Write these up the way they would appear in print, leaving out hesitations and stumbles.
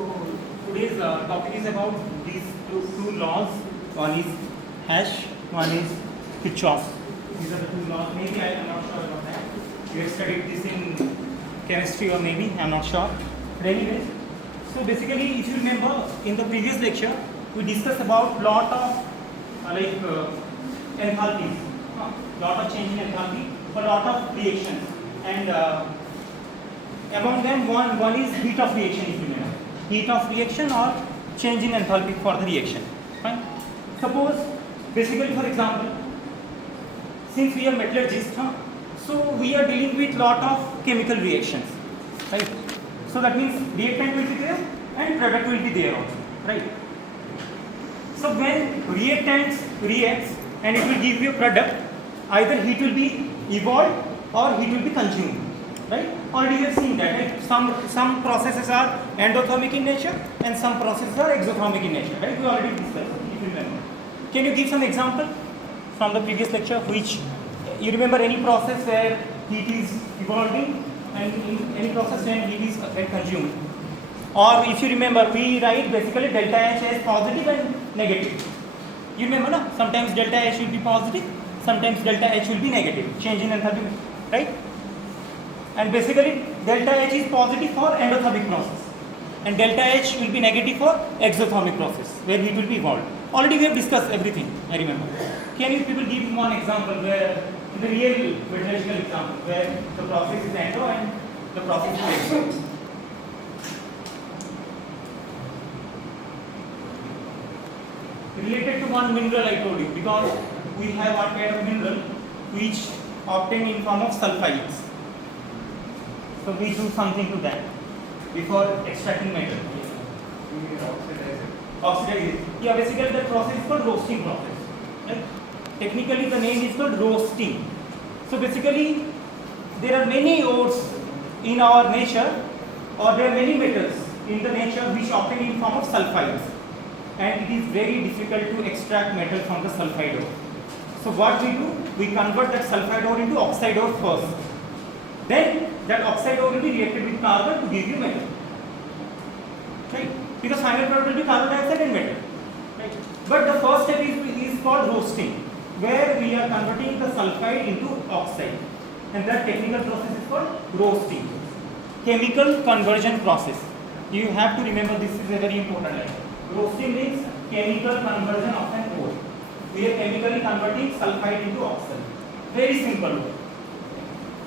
So today's topic is about these two laws. One is Hess, one is Kirchhoffs. These are the two laws. Maybe I am not sure about that. You have studied this in chemistry or maybe, I am not sure. But anyways, so basically if you remember in the previous lecture, we discussed about lot of enthalpies, lot of change in enthalpy, a lot of reactions, and among them one is heat of reaction, if you remember. Heat of reaction or change in enthalpy for the reaction. Fine. Suppose basically for example, since we are metallurgists, so we are dealing with lot of chemical reactions, right? So that means reactant will be there and product will be there also, right? So when reactants reacts and it will give you a product, either heat will be evolved or heat will be consumed, right? Already we have seen that, right? Some processes are endothermic in nature and some processes are exothermic in nature, right? We already discussed, if you remember. Can you give some example from the previous lecture which you remember any process where heat is evolving and in any process when heat is consumed? Or if you remember, we write basically delta H as positive and negative. You remember, no? Sometimes delta H will be positive, sometimes delta H will be negative, change in enthalpy, right? And basically delta H is positive for endothermic process and delta H will be negative for exothermic process where heat will be evolved. Already we have discussed everything, I remember. Can you people give one example where, in the real metallurgical example, where the process is endo and the process is exo? Related to one mineral I told you, because we have one kind of mineral which obtained in form of sulfides. So we do something to that before extracting metal. Oxidize. Yeah, basically the process is called roasting process. Right? Technically the name is called roasting. So basically there are many ores in our nature, or there are many metals in the nature which obtain in form of sulfides. And it is very difficult to extract metal from the sulfide ore. So what we do? We convert that sulfide ore into oxide ore first. Then that oxide ore will be reacted with carbon to give you metal. Right? Because final product will be carbon dioxide and metal. Right? But the first step is called roasting, where we are converting the sulfide into oxide. And that technical process is called roasting. Chemical conversion process. You have to remember this is a very important line. Roasting means chemical conversion of an ore. We are chemically converting sulfide into oxide. Very simple.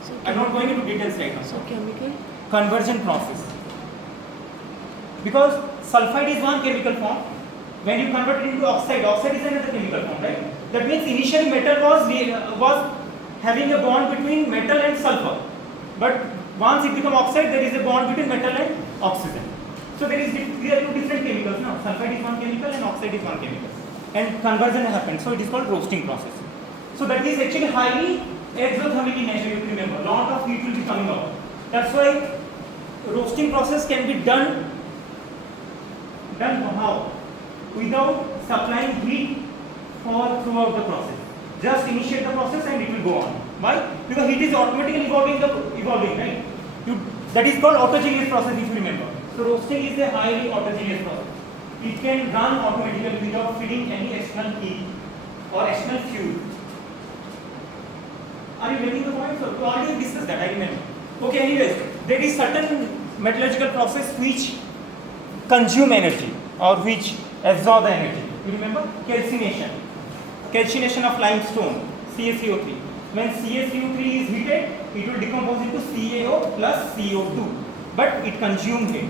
So I am not going into details right now. So chemical Conversion process. Because sulfide is one chemical form. When you convert it into oxide, oxide is another chemical form, right? That means initially metal was having a bond between metal and sulfur. But once it becomes oxide, there is a bond between metal and oxygen. So there are two different chemicals now. Sulfide is one chemical and oxide is one chemical. And conversion happens. So it is called roasting process. So that is actually highly exothermic in nature, you remember. A lot of heat will be coming out. That's why roasting process can be done how? Without supplying heat throughout the process. Just initiate the process and it will go on. Why? Because heat is automatically evolving, right? That is called autogeneous process, if you remember. So roasting is a highly autogeneous process. It can run automatically without feeding any external heat or external fuel. Are you getting the point? So we already discussed that, I remember. Okay, anyways, there is certain metallurgical process which consume energy or which absorb the energy. You remember? Calcination. Calcination of limestone, CaCO3. When CaCO3 is heated, it will decompose into CaO plus CO2. But it consumes heat.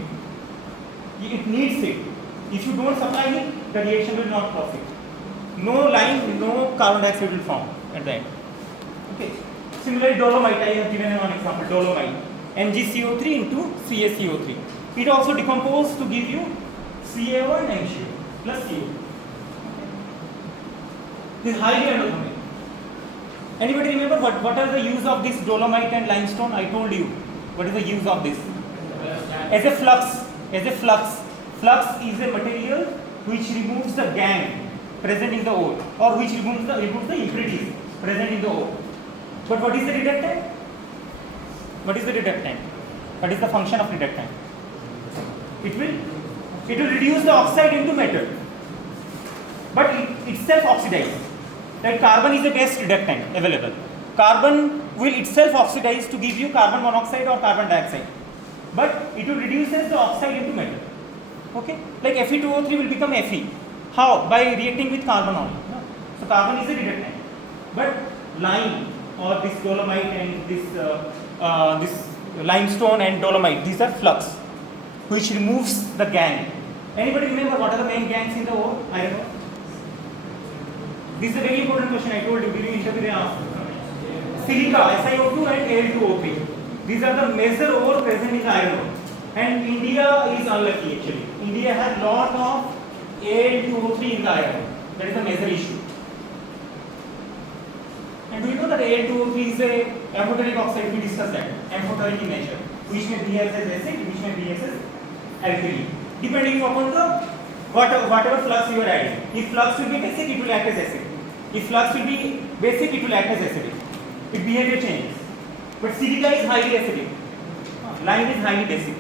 It needs it. If you don't supply it, the reaction will not profit. No line, no carbon dioxide will form at the end. Okay. Similarly, dolomite, I have given one example, dolomite. MgCO3 into CaCO3. It also decomposes to give you CaO and MgO plus CO. This is highly endothermic. Anybody remember what are the use of this dolomite and limestone? I told you. What is the use of this? As a flux. Flux is a material which removes the gangue present in the ore, or which removes the impurities present in the ore. But what is the reductant? What is the reductant? What is the function of reductant? It will It will reduce the oxide into metal, but it itself oxidizes. Like carbon is the best reductant available. Carbon will itself oxidize to give you carbon monoxide or carbon dioxide, but it will reduces the oxide into metal. Okay, like Fe2O3 will become Fe. How? By reacting with carbon only. So carbon is a reductant, but lime or this dolomite and this limestone and dolomite, these are flux which removes the gangue. Anybody remember what are the main gangues in the ore? Iron ore. This is a very important question. I told you during interview they asked. Silica, SiO2 and Al2O3. These are the major ore present in iron ore. And India is unlucky actually. India has lot of Al2O3 in the iron ore. That is a major issue. And do you know that Al2O3 is a amphoteric oxide? We discussed that. Amphoteric in nature, which may behave as acid, which may behave as alkali, depending upon the whatever flux you are adding. If flux will be basic, it will act as acid. If flux will be basic, it will act as acidic. Its behavior changes. But silica is highly acidic. Lime is highly basic.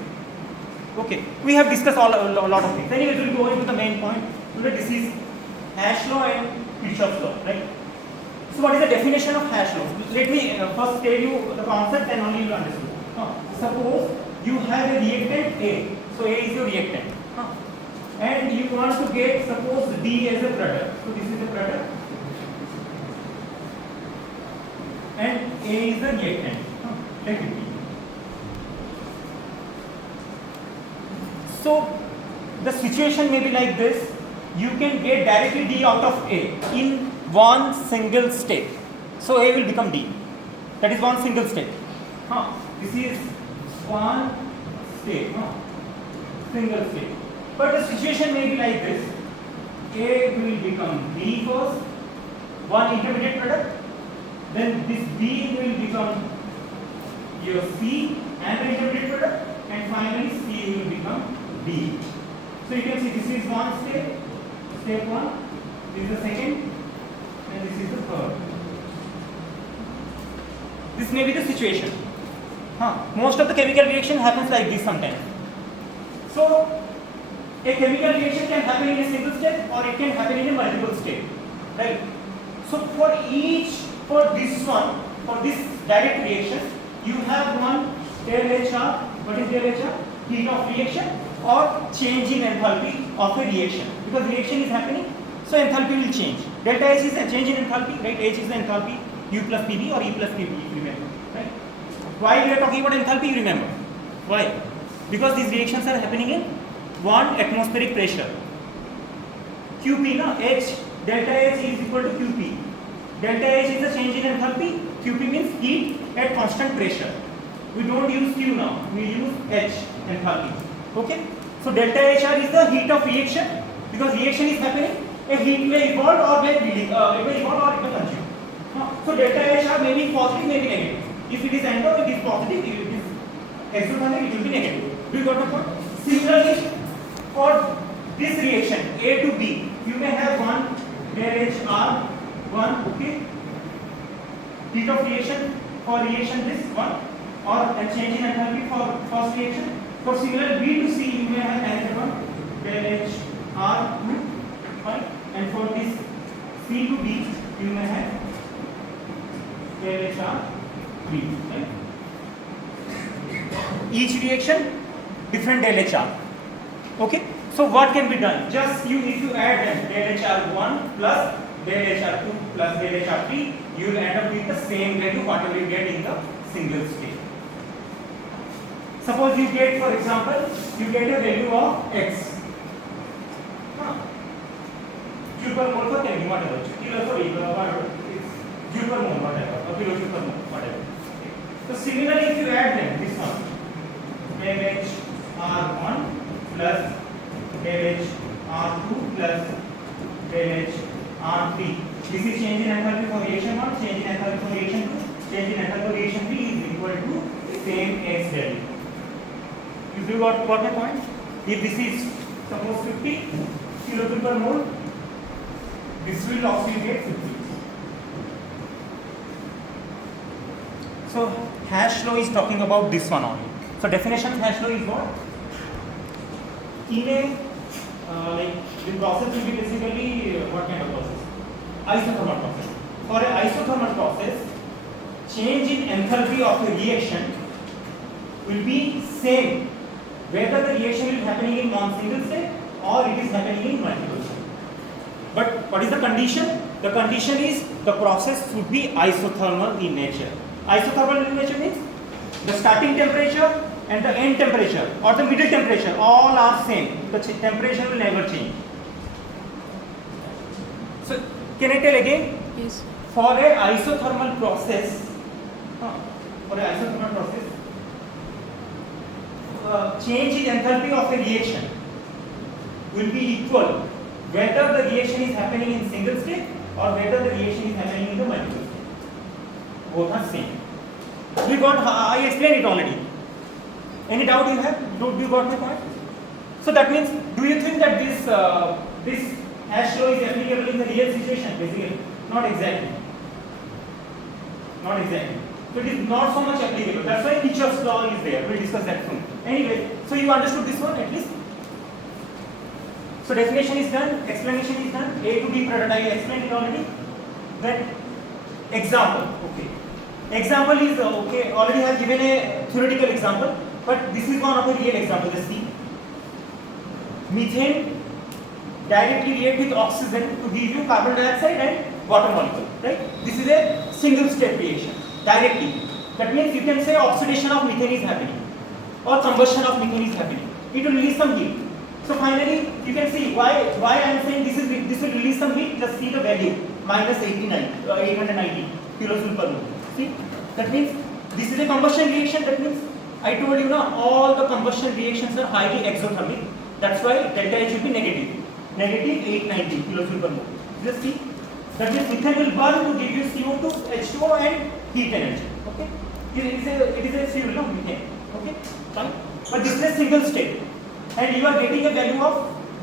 Okay, we have discussed a lot of things. Anyway, we will go into the main point. Today, this is Hess law and Kirchhoffs law, right? So, what is the definition of Hess law? Let me first tell you the concept, and only you will understand. Suppose you have a reactant A. So, A is your reactant. And you want to get, suppose, D as a product. So, this is a product. And A is the reactant. Let it be. So, the situation may be like this. You can get directly D out of A in one single step. So, A will become D. That is one single step. This is one step. Single step. But the situation may be like this. A will become B first, one intermediate product. Then this B will become your C and the intermediate product. And finally C will become D. So you can see this is one step, step 1, this is the second, and this is the third. This may be the situation. Most of the chemical reaction happens like this sometimes. So a chemical reaction can happen in a single step or it can happen in a multiple step. Right? So for this one, for this direct reaction, you have one del HR. What is del HR? Heat of reaction or change in enthalpy of a reaction. Because reaction is happening, so enthalpy will change. Delta H is a change in enthalpy, right? H is the enthalpy, U plus Pb or E plus Pb, if you remember. Right? Why we are talking about enthalpy, you remember? Why? Because these reactions are happening in 1 atmospheric pressure. Qp, no? H, delta H is equal to Qp. Delta H is the change in enthalpy. Qp means heat at constant pressure. We don't use Q now. We use H, enthalpy. Okay? So delta HR is the heat of reaction. Because reaction is happening, a heat may evolve or may consume. So delta HR may be positive, may be negative. If it is endo, it is positive. If it is exothermic, it will be negative. Do you got the point? Similarly, for this reaction A to B, you may have one del HR, one, okay, heat of reaction for reaction this one, or a change in enthalpy for first reaction. For similar B to C, you may have another one del HR2, right? And for this C to B, you may have del HR3, right? Each reaction different del HR. Okay, so what can be done? Just if you add them, del HR1 plus del HR2 plus del HR3, you will end up with the same value whatever you get in the single state. Suppose you get, for example, you get a value of X. Joule per mole for Kelvin, whatever. Kilo for whatever. Joule per mole, whatever. Or kilojoule per mole, whatever. So similarly, if you add them, this one, del HR1 plus del HR2 plus del HR3. This is change in enthalpy for reaction 1, change in enthalpy for reaction 2, change in enthalpy for reaction 3 is equal to same X value. You got my point? If this is suppose 50 kilojoule per mole, this will oscillate 50. So Hess law is talking about this one only. So definition of Hess law is what? In a like the process will be basically what kind of process? Isothermal process. For an isothermal process, change in enthalpy of a reaction will be same whether the reaction is happening in one single state or it is happening in multiple states. But what is the condition? The condition is the process should be isothermal in nature. Isothermal in nature means the starting temperature and the end temperature or the middle temperature all are same. The temperature will never change. So can I tell again? Yes. For a isothermal process, change in enthalpy of a reaction will be equal whether the reaction is happening in single state or whether the reaction is happening in the multiple state. Both are same. We got. I explained it already. Any doubt you have? Do you got my point? So that means, do you think that this Hess law is applicable in the real situation? Basically, not exactly. Not exactly. So it is not so much applicable. That's why Kirchhoffs law is there. We'll discuss that soon. Anyway, so you understood this one at least? So definition is done, explanation is done, A to B product I explained it already. Then example, okay. Example is okay, already have given a theoretical example, but this is one of the real example. Let's see. Methane directly react with oxygen to give you carbon dioxide and water molecule, right? This is a single step reaction, directly. That means you can say oxidation of methane is happening or combustion of methane is happening. It will release some heat. So finally, you can see why I am saying this will release some heat. Just see the value -890 kilojoule per mole. See, that means this is a combustion reaction. That means I told you now all the combustion reactions are highly exothermic. That's why delta H will be negative. Negative 890 kilojoule per mole. Just see, that means methane will burn to give you CO2, H2O and heat energy. Okay, it is a fuel, no methane. Okay, fine. But this is a single state. And you are getting a value of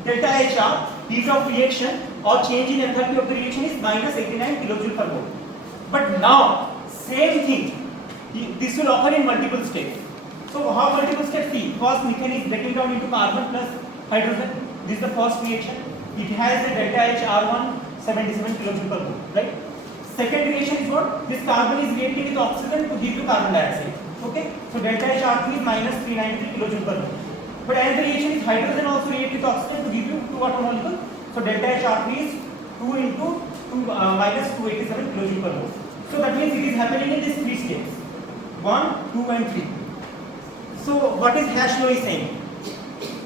delta HR, heat of reaction or change in enthalpy of the reaction is -89 kilojoule per mole. But now, same thing, this will occur in multiple states. So how multiple states? See, first methane is breaking down into carbon plus hydrogen. This is the first reaction. It has a delta H R1 77 kilojoule per mole, right? Second reaction is what? This carbon is reacting with oxygen to give you carbon dioxide. Okay? So delta H R3 is -393 kilojoule per mole. But as the reaction is hydrogen also react with oxygen to give you 2 water molecule. So delta HR3 is 2 into 2 -287 kilojoule per mole. So that means it is happening in these 3 states, 1, 2 and 3. So what is Hess law is saying?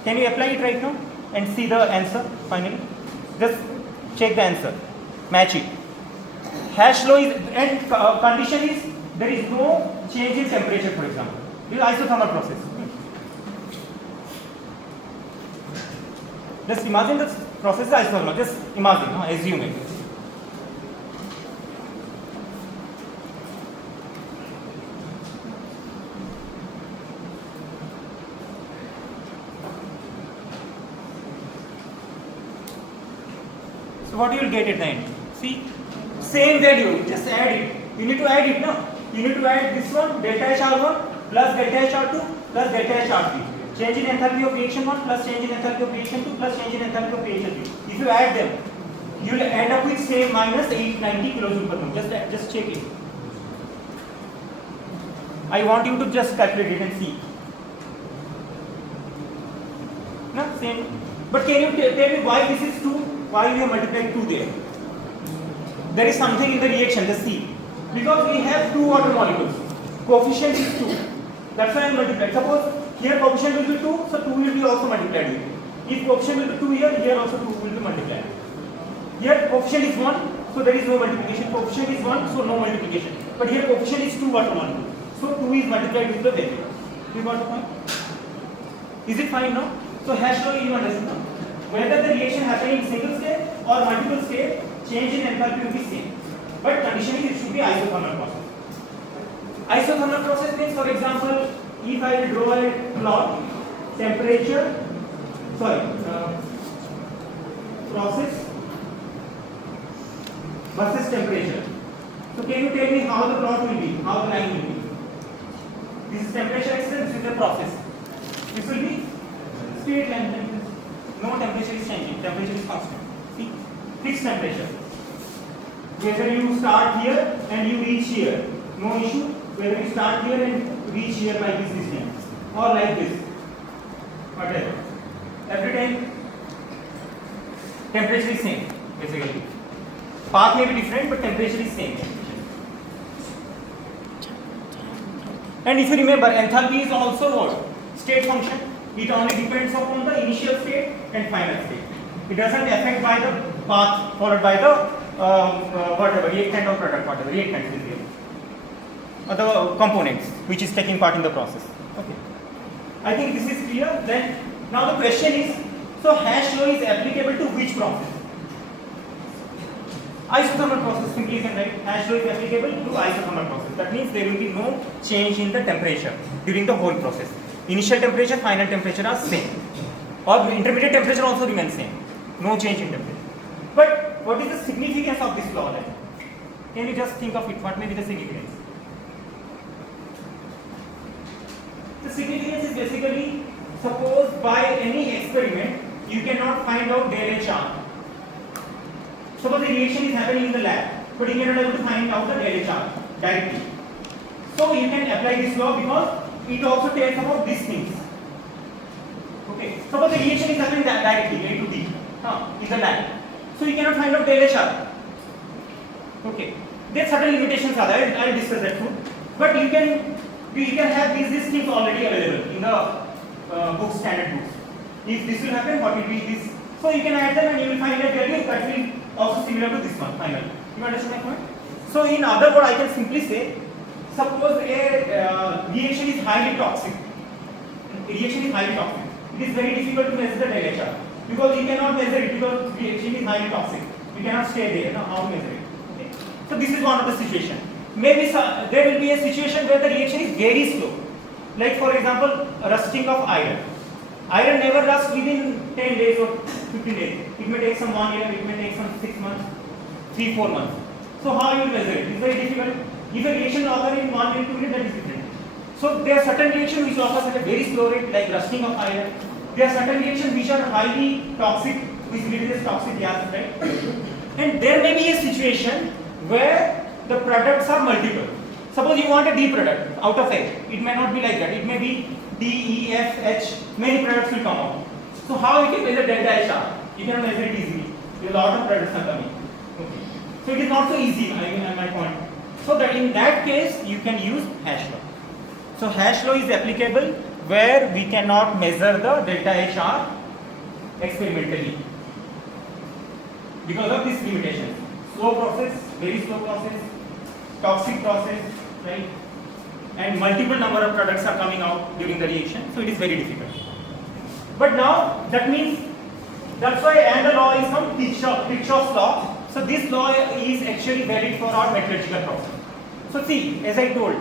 Can you apply it right now and see the answer finally? Just check the answer, match it. Hess law is, and condition is there is no change in temperature, for example. This is isothermal process. Just imagine the process is isothermal. Just imagine, assume it. So what you will get at the end? See, same value. Just add it. You need to add it, no? You need to add this one, delta HR1 plus delta HR2 plus delta HR3. Change in enthalpy of reaction 1 plus change in enthalpy of reaction 2 plus change in enthalpy of reaction 3. If you add them, you will end up with same -890 kilojoule per mole. Just check it. I want you to just calculate it and see. No, same. But can you tell me why this is 2? Why you have multiplied 2 there? There is something in the reaction. Just see. Because we have 2 water molecules. Coefficient is 2. That's why I multiplied. Suppose here coefficient will be 2, so 2 will be also multiplied with it. If coefficient will be 2 here also 2 will be multiplied. Here coefficient is 1, so there is no multiplication. Coefficient is 1, so no multiplication. But here coefficient is 2 water molecules, so 2 is multiplied with the value. You got the point? Is it fine now? So Hess law you understand now. Whether the reaction happening in single state or multiple state, change in enthalpy will be same. But condition is it should be isothermal process. Isothermal process means, for example, if I will draw a plot, temperature, process versus temperature. So can you tell me how the plot will be, how the line will be? This is temperature x, this is the process. This will be straight line. no temperature is changing, temperature is constant. See, fixed temperature. Whether you start here and you reach here, no issue. Whether you start here and reach here by this distance, or like this, whatever. Every time temperature is same, basically. Path may be different, but temperature is same. And if you remember, enthalpy is also what? State function. It only depends upon the initial state and final state. It doesn't affect by the path followed by the whatever reactant or product, whatever reactant is there, or the components which is taking part in the process. Okay. I think this is clear. Then now the question is, so hash law is applicable to which process? Isothermal process. Simply you can write hash law is applicable to isothermal process. That means there will be no change in the temperature during the whole process. Initial temperature, final temperature are same, or intermediate temperature also remains same. No change in temperature. But what is the significance of this law? Like, can you just think of it? What may be the significance? The significance is basically, suppose by any experiment you cannot find out del H R. Suppose the reaction is happening in the lab, but you cannot able to find out the del H R directly. So you can apply this law because it also tells about these things. Okay. Suppose the reaction is happening directly, A to D, in the lab. So you cannot find out del H R. Okay. There are certain limitations are there. I will discuss that too. But you can have these things already available in the books, standard books. If this will happen, what will be this? So you can add them and you will find a value that will also similar to this one finally. You understand my point? So in other words, I can simply say, suppose a reaction is highly toxic. Reaction is highly toxic. It is very difficult to measure the del H R because you cannot measure it because reaction is highly toxic. You cannot stay there. How to measure it? Okay. So this is one of the situation. Maybe there will be a situation where the reaction is very slow. Like for example, rusting of iron. Iron never rusts within 10 days or 15 days. It may take some 1 year, it may take some 6 months, 3-4 months. So how you measure it? It's very difficult. If a reaction occurs in 1 minute, 2 minutes, that is different. So there are certain reactions which occur at a very slow rate, like rusting of iron. There are certain reactions which are highly toxic, which releases toxic gas, right? And there may be a situation where the products are multiple. Suppose you want a D product out of A. It may not be like that. It may be D, E, F, H. Many products will come out. So how you can measure delta H R? You cannot measure it easily. A lot of products are coming. Okay. So it is not so easy. My point. So that in that case you can use hash law. So hash law is applicable where we cannot measure the delta H R experimentally because of this limitation. Slow process, very slow process, toxic process, right? And multiple number of products are coming out during the reaction, so it is very difficult. But now that means that's why and the law is from Kirchhoffs law. So this law is actually valid for our metallurgical process. So see, as I told,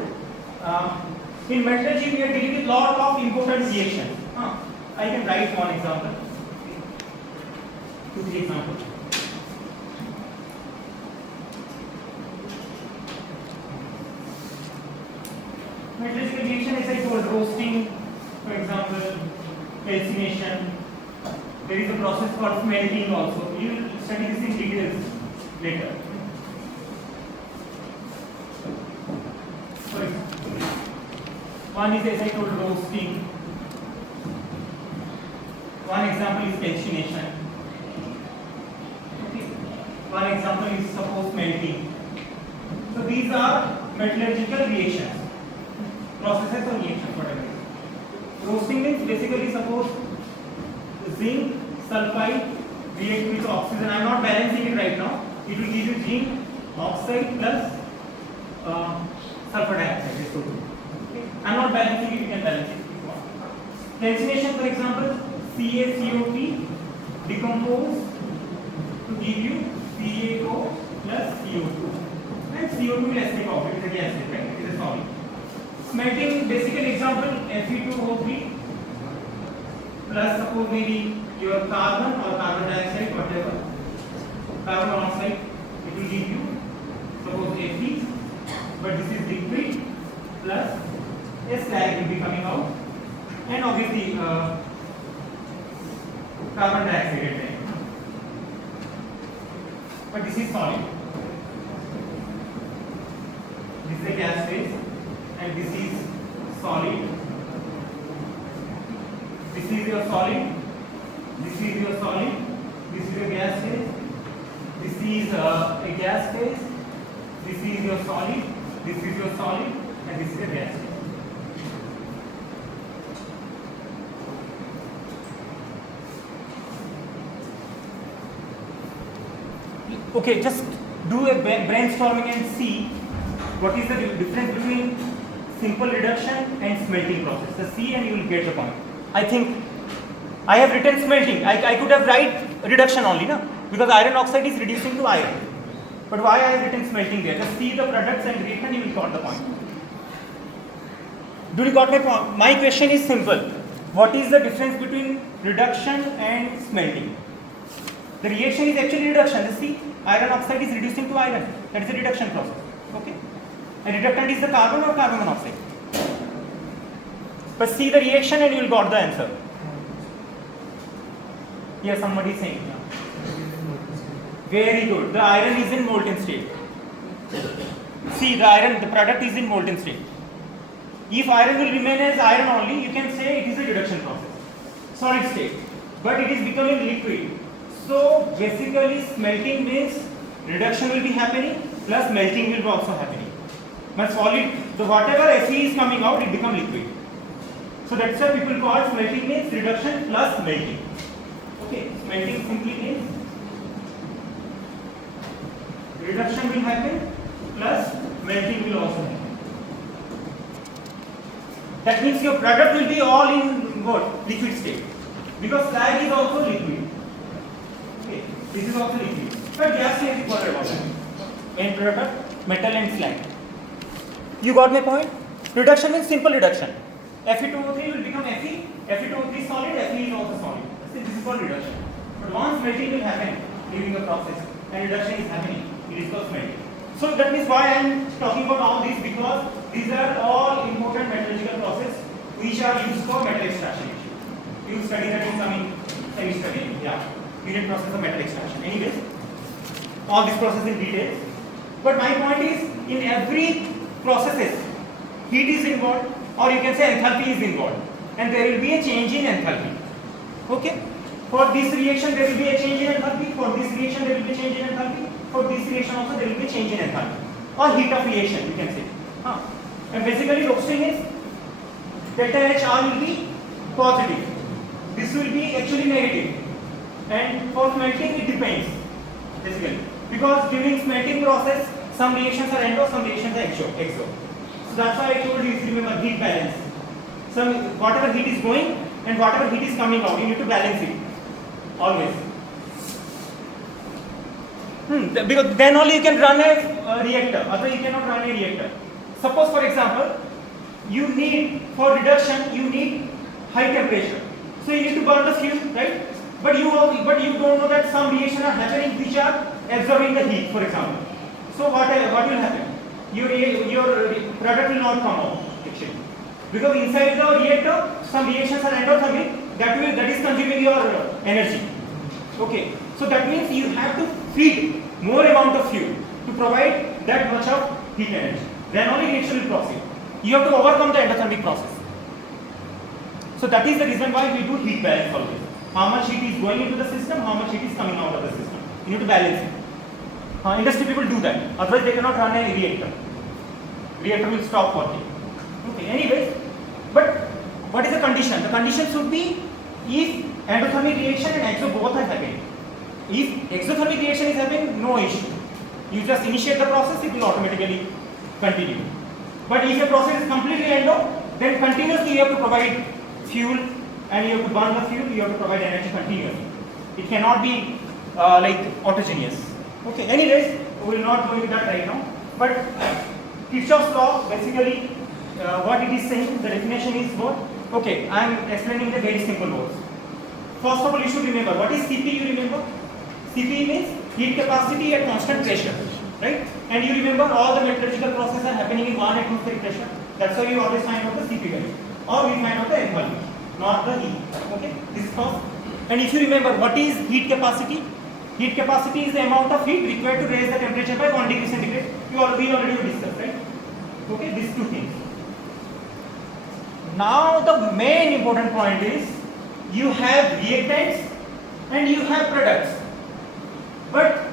in metallurgy we are dealing with lot of important reactions. I can write one example. 2-3 examples. Metallurgical reaction, as I told, roasting, for example, calcination. There is a process called smelting also. You will study this in details later. For example, one is, as I told, roasting. One example is calcination. Okay. One example is suppose melting. So these are metallurgical reactions. Processes or reactions, whatever. Roasting means basically suppose zinc sulfide react with oxygen. I am not balancing it right now. It will give you zinc oxide plus sulfur dioxide. Okay. I am not balancing it. You can balance it if you want. Calcination, for example, CaCO3 decompose to give you CaO plus CO2. And CO2 will escape out. It is a gas, right? It is a solid. Smelting, basically example Fe2O3 plus suppose maybe your carbon or carbon dioxide, whatever, carbon monoxide, it will give you suppose Fe, but this is liquid plus a slag will be coming out, and obviously carbon dioxide at the end. But this is solid. This is a gas phase and this is solid. This is your solid. This is your solid. This is your gas phase. This is a gas phase. This is your solid. This is your solid, and this is your gas phase. Okay, just do a brainstorming and see what is the difference between simple reduction and smelting process. So see and you will get the point. I think I have written smelting. I could have write reduction only, no? Because iron oxide is reducing to iron. But why I have written smelting there? Just see the products and reaction, you will got the point. Do you got my point? My question is simple. What is the difference between reduction and smelting? The reaction is actually reduction. Just see, iron oxide is reducing to iron. That is a reduction process. Okay? And reductant is the carbon or carbon monoxide. But see the reaction and you will got the answer. Yes, somebody is saying. Very good. The iron is in molten state. See, the product is in molten state. If iron will remain as iron only, you can say it is a reduction process. Solid state. But it is becoming liquid. So basically smelting means reduction will be happening plus melting will be also happening. But solid, so whatever Fe is coming out, it becomes liquid. So that's why people call smelting means reduction plus melting. Okay, smelting simply means reduction will happen plus melting will also happen. That means your product will be all in what? Liquid state. Because slag is also liquid. Okay, this is also liquid. But gas is equal about that. End product, metal and slag. You got my point? Reduction means simple reduction. Fe2O3 will become Fe, Fe2O3 is solid, Fe is also solid. This is called reduction. But once melting will happen during the process and reduction is happening, it is called smelting. So that means why I am talking about all these, because these are all important metallurgical processes which are used for metal extraction. You study that in some semi-study, yeah, unit process of metal extraction. Anyways, all these processes in details. But my point is, in every processes, heat is involved, or you can say enthalpy is involved, and there will be a change in enthalpy. Okay? For this reaction there will be a change in enthalpy, for this reaction there will be a change in enthalpy, for this reaction also there will be a change in enthalpy, or heat of reaction you can say. And basically roasting is delta HR will be positive, this will be actually negative, and for smelting it depends basically, because during smelting process some reactions are endo, some reactions are exo. So that's why I told you, if you remember, heat balance. So whatever heat is going and whatever heat is coming out, you need to balance it always. Because then only you can run a reactor, otherwise you cannot run a reactor. Suppose for example, you need, for reduction, you need high temperature. So you need to burn the fuel, right? But you don't know that some reactions are happening which are absorbing the heat, for example. So what will happen? Your product will not come out actually, because inside the reactor some reactions are endothermic, that is consuming your energy. Okay, so that means you have to feed more amount of fuel to provide that much of heat energy. Then only reaction will proceed. You have to overcome the endothermic process. So that is the reason why we do heat balance always. How much heat is going into the system, how much heat is coming out of the system. You need to balance it. Industry people do that, otherwise they cannot run a reactor. Reactor will stop working. Okay, anyways, but what is the condition? The condition should be if endothermic reaction and exo both are happening. If exothermic reaction is happening, no issue. You just initiate the process, it will automatically continue. But if a process is completely endo, then continuously you have to provide fuel and you have to burn the fuel, you have to provide energy continuously. It cannot be like autogeneous. Okay, anyways, we will not go into that right now. But Kirchhoffs law, basically, what it is saying, the definition is what? Okay, I am explaining the very simple words. First of all, you should remember, what is Cp, you remember? Cp means heat capacity at constant pressure, right? And you remember all the metallurgical processes are happening in 1 atmospheric pressure. That's why you always find out the Cp value. Or we find out the enthalpy, not the heat. Okay, this is called And if you remember, what is heat capacity? Heat capacity is the amount of heat required to raise the temperature by 1 degree centigrade. We already discussed, right? Okay, these two things. Now the main important point is you have reactants and you have products. But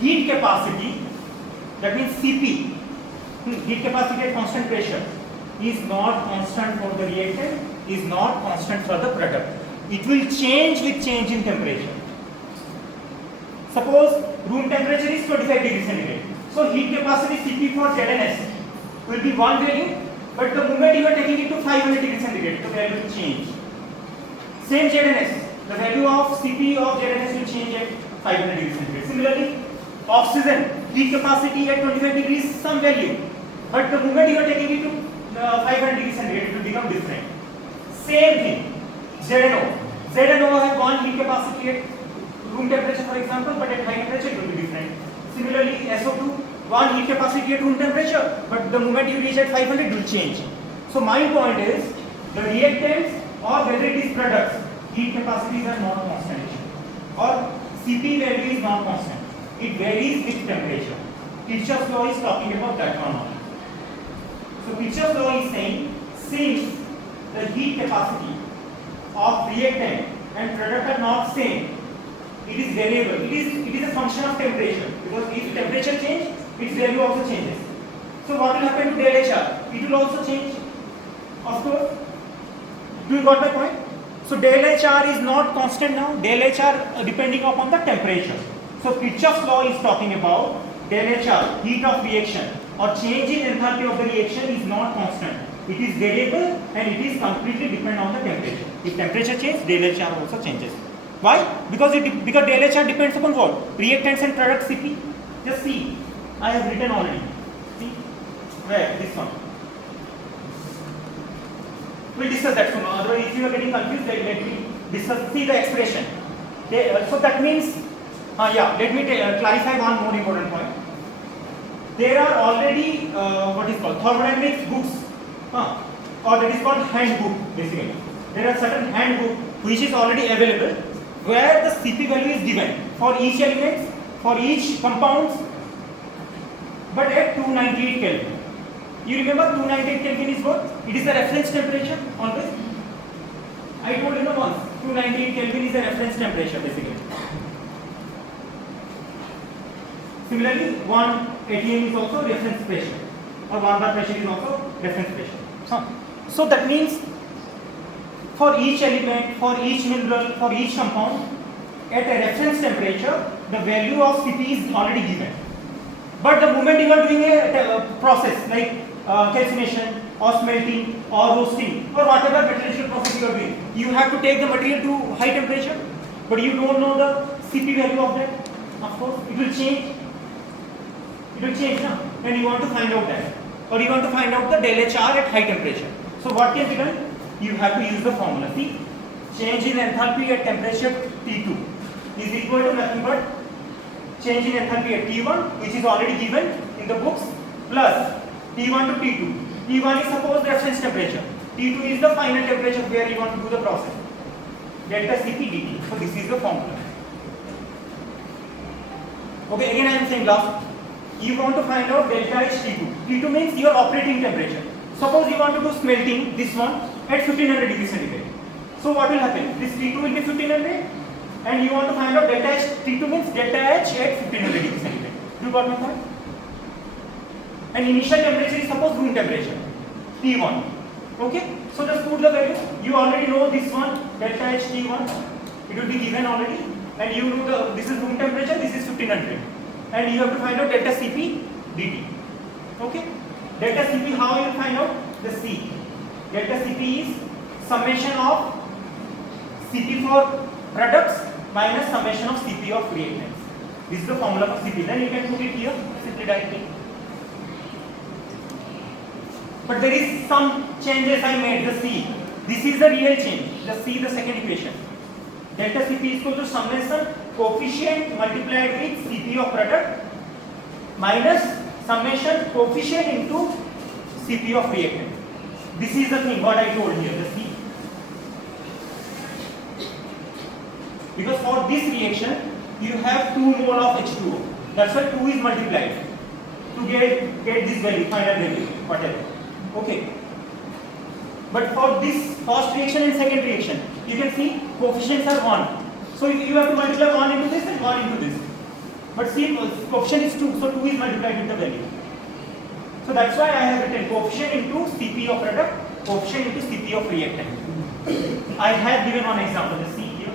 heat capacity, that means Cp, heat capacity at constant pressure, is not constant for the reactant, is not constant for the product. It will change with change in temperature. Suppose room temperature is 25 degrees centigrade. So heat capacity Cp for ZNS will be one value, but the moment you are taking it to 500 degrees centigrade, the value will change. Same ZNS, the value of Cp of ZNS will change at 500 degrees centigrade. Similarly, oxygen heat capacity at 25 degrees some value, but the moment you are taking it to 500 degrees centigrade, it will become different. Same thing. ZNO. ZNO has one heat capacity at room temperature, for example, but at high temperature it will be different. Similarly, SO2, one heat capacity at room temperature, but the moment you reach at 500 it will change. So my point is, the reactants or whether it is products, heat capacities are not constant, or Cp value is not constant. It varies with temperature. Kirchhoffs law is talking about that one only. So Kirchhoffs law is saying, since the heat capacity of reactant and product are not same, it is variable. It is a function of temperature, because if temperature change, its value also changes. So what will happen to del HR? It will also change, of course. Do you got my point? So del HR is not constant now. Del HR depending upon the temperature. So Kirchhoffs law is talking about del HR, heat of reaction or change in enthalpy of the reaction is not constant. It is variable and it is completely dependent on the temperature. If temperature changes, del HR also changes. Why? Because del HR depends upon what? Reactants and products Cp. Just see, I have written already. See, where? This one. We'll discuss that soon. Otherwise, if you are getting confused, let me discuss. See the expression. So that means, let me clarify one more important point. There are already what is called thermodynamics books, or that is called handbook basically. There are certain handbook which is already available where the Cp value is given for each element, for each compounds, but at 298 Kelvin. You remember 298 Kelvin is what? It is the reference temperature always. I told you once, 298 Kelvin is the reference temperature basically. Similarly, 1 atm is also reference pressure, or 1 bar pressure is also reference pressure. So that means for each element, for each mineral, for each compound, at a reference temperature, the value of Cp is already given. But the moment you are doing a process like calcination or smelting or roasting or whatever metallurgical process you are doing, you have to take the material to high temperature, but you don't know the Cp value of that. Of course, it will change. It will change now, and you want to find out that, or you want to find out the del HR at high temperature. So what can be done? You have to use the formula. See, change in enthalpy at temperature T2 is equal to nothing but change in enthalpy at T1, which is already given in the books, plus T1 to T2. T1 is suppose reference temperature. T2 is the final temperature where you want to do the process. Delta Cp dt. So this is the formula. Okay, again I am saying last. You want to find out delta H T2. T2 means your operating temperature. Suppose you want to do smelting this one at 1500 degrees centigrade. So what will happen? This T2 will be 1500 and you want to find out delta H. T2 means delta H at 1500 degrees centigrade. Do you got my point? And initial temperature is suppose room temperature T1. Okay? So just put the value. You already know this one delta H T1. It will be given already. And you know this is room temperature, this is 1500. And you have to find out delta Cp dt. Okay? Delta Cp, how you will find out? The C. Delta Cp is summation of Cp for products minus summation of Cp of reactants. This is the formula for Cp. Then you can put it here simply directly. But there is some changes I made. The C. This is the real change. The C, the second equation. Delta Cp is equal to summation coefficient multiplied with Cp of product minus summation coefficient into Cp of reactant. This is the thing what I told here, the C. Because for this reaction, you have 2 mole of H2O. That's why 2 is multiplied to get this value, final value, whatever. Okay. But for this first reaction and second reaction, you can see coefficients are 1. So you have to multiply 1 into this and 1 into this. But see, coefficient is 2, so 2 is multiplied with the value. So that's why I have written coefficient into Cp of product, coefficient into Cp of reactant. I have given one example, just see here.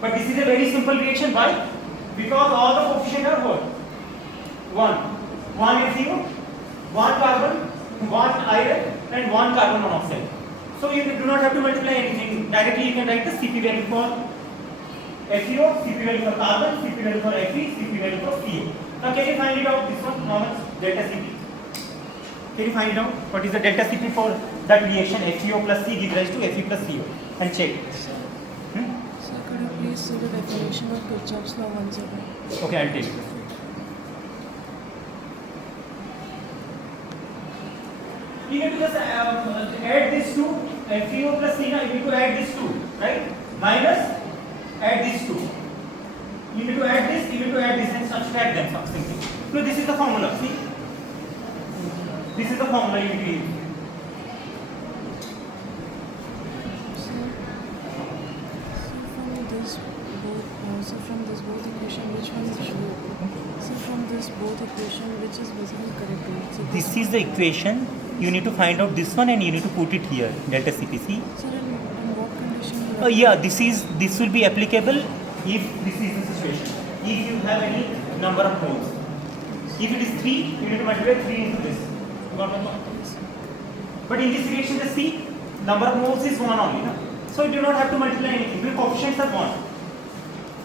But this is a very simple reaction. Why? Because all the coefficients are what? 1. 1 HCO, 1 carbon, 1 iron, and 1 carbon monoxide. So you do not have to multiply anything. Directly you can write the Cp value for HCO, Cp value for carbon, Cp value for Fe, Cp value for CO. Now can you find it out? This one, how much delta Cp? Can you find it out? What is the delta Cp for that reaction HCO plus C gives rise to Fe plus CO? And check. Sir, could you please see the definition of Kirchhoffs law once again? Okay, I'll take it. You need to just add this to FeO plus C. You need to add this 2, right? Minus, add this 2. You need to add this, you need to add this and subtract them something. So this is the formula, see? This is the formula you need to use. So from this both equation, which one is true? So from this both equation, which is basically correct? So This is the equation. You need to find out this one and you need to put it here, delta CPC. Sir, in what condition? Yeah, this will be applicable if this is the situation. If you have any number of moles. If it is 3, you need to multiply 3 into this. Got my point? But in this reaction, just see, number of moles is 1 only. No? So you do not have to multiply anything. The coefficients are 1.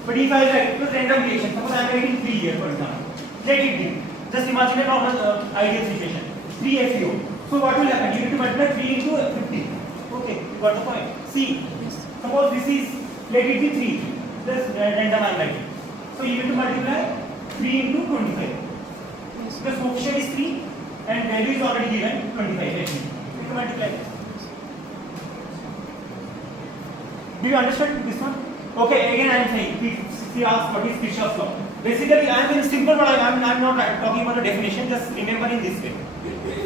But if I write with random reaction, suppose I am writing 3 here, for example. Let it be. Just imagine a normal ideal situation. 3 FeO. So what will happen? You need to multiply 3 into 50. Okay, got the point? See, suppose this is, let it be 3. Just random I am writing. So you need to multiply 3 into 25. The coefficient is 3 and value is already given 25. Let me. You need to multiply this. Do you understand this one? Okay, again I am saying, he asked what is Kirchhoffs law. Basically I am in simple, but I am not talking about the definition, just remember in this way.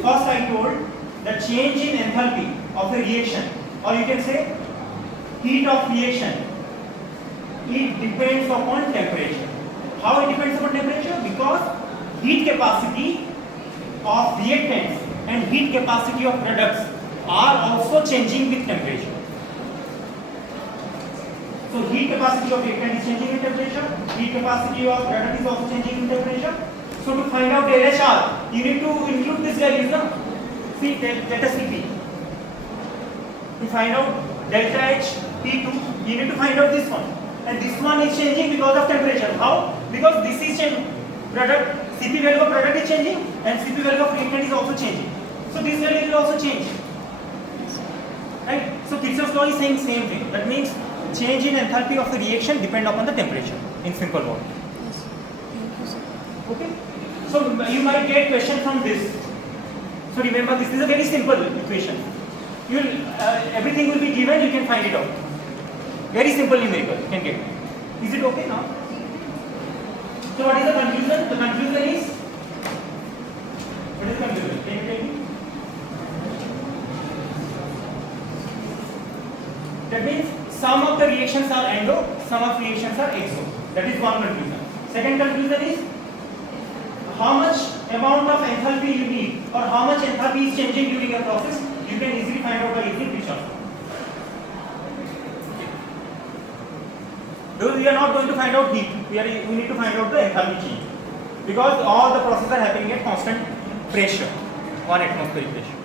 First I told the change in enthalpy of a reaction, or you can say heat of reaction, it depends upon temperature. How it depends upon temperature? Because heat capacity of reactants and heat capacity of products are also changing with temperature. So heat capacity of reactant is changing with temperature, heat capacity of product is also changing with temperature. So to find out del HR, you need to include this values, no? See, delta Cp. To find out delta H T2, you need to find out this one. And this one is changing because of temperature. How? Because this is changing. Product, Cp value of product is changing and Cp value of reactant is also changing. So this value will also change. Right? So Kirchhoffs law is saying same thing. That means change in enthalpy of the reaction depend upon the temperature in simple word. Yes. Thank you, sir. Okay? So you might get question from this. So remember, this is a very simple equation. Everything will be given, you can find it out. Very simple numerical, you can get. Is it okay now? So what is the conclusion? The conclusion is, what is the conclusion? Can you tell me? That means some of the reactions are endo, some of reactions are exo. That is one conclusion. Second conclusion is, how much amount of enthalpy you need or how much enthalpy is changing during a process, you can easily find out by using Kirchhoffs law. Though we are not going to find out heat, we need to find out the enthalpy change, because all the processes are happening at constant pressure, 1 atmospheric pressure.